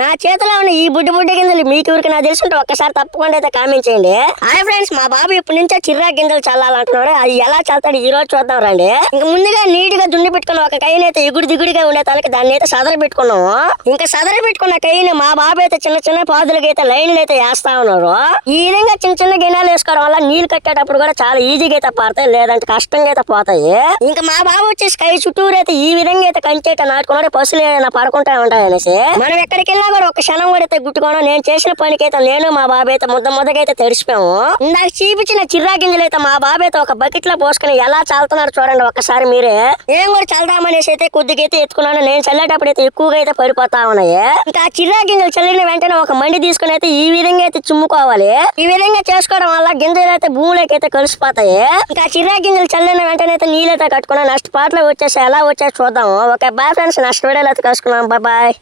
నా చేతిలో ఉన్న ఈ బుడ్డి బుడ్డి గింజలు మీకు ఎవరికి నాకు తెలుసుంటే ఒక్కసారి తప్పకుండా అయితే కామెంట్ చేయండి. హాయ్ ఫ్రెండ్స్, మా బాబు ఇప్పటి నుంచే చిర్రా గింజలు చల్లాలంటున్నాడు. అది ఎలా చల్తాడు ఈ రోజు చూద్దాం రండి. ఇంక ముందుగా నీట్ గా దున్ని పెట్టుకున్న ఒక కైని అయితే ఎగుడు దిగుడిగా ఉండే తలకి దాన్ని అయితే సదర పెట్టుకున్నాము. ఇంకా సదర పెట్టుకున్న కైని మా బాబు అయితే చిన్న చిన్న పాదులకి అయితే లైన్లు అయితే వేస్తా ఉన్నారు. ఈ విధంగా చిన్న చిన్న గిన్నెలు వేసుకోవడం వల్ల నీళ్లు కట్టేటప్పుడు కూడా చాలా ఈజీగా అయితే పడతాయి, లేదంటే కష్టంగా అయితే పోతాయి. ఇంకా మా బాబు వచ్చేసి కై చుట్టూరు అయితే ఈ విధంగా అయితే కంచెట నాటుకున్నాడు, పశువులు ఏమైనా పడుకుంటా ఉంటాయి అనేసి. మనం ఎక్కడికి వెళ్ళినా కూడా ఒక క్షణం కూడా అయితే గుట్టుకోవడం. నేను చేసిన పనికి అయితే నేను మా బాబు అయితే ముద్దగా తడిసిపోయాము. ఇందాక చూపించిన చిర్రా గింజలు అయితే మా బాబు అయితే ఒక బకెట్ లో పోసుకుని ఎలా చల్లుతున్నాడు చూడండి ఒక్కసారి మీరే. నేను కూడా చల్దామనేసి అయితే కొద్దిగా అయితే ఎత్తుకున్నాను. నేను చల్లేటప్పుడు అయితే ఎక్కువగా అయితే పడిపోతా ఉన్నాయి. ఇంకా చిర్రా గింజలు చల్లిన వెంటనే ఒక మండి తీసుకుని అయితే ఈ విధంగా అయితే చుమ్ముకోవాలి. ఈ విధంగా చేసుకోవడం వల్ల గింజలు అయితే భూమిలోకి అయితే కలిసిపోతాయి. ఇంకా చిర్రా గింజలు చల్లిన వెంటనే అయితే నీళ్ళైతే కట్టుకున్నా. నెక్స్ట్ పాటలో వచ్చేసి ఎలా వచ్చేసి చూద్దాం. ఓకే బాయ్ ఫ్రెండ్స్, నెక్స్ట్ వీడియోలో అయితే కలుసుకున్నాం. బాయ్.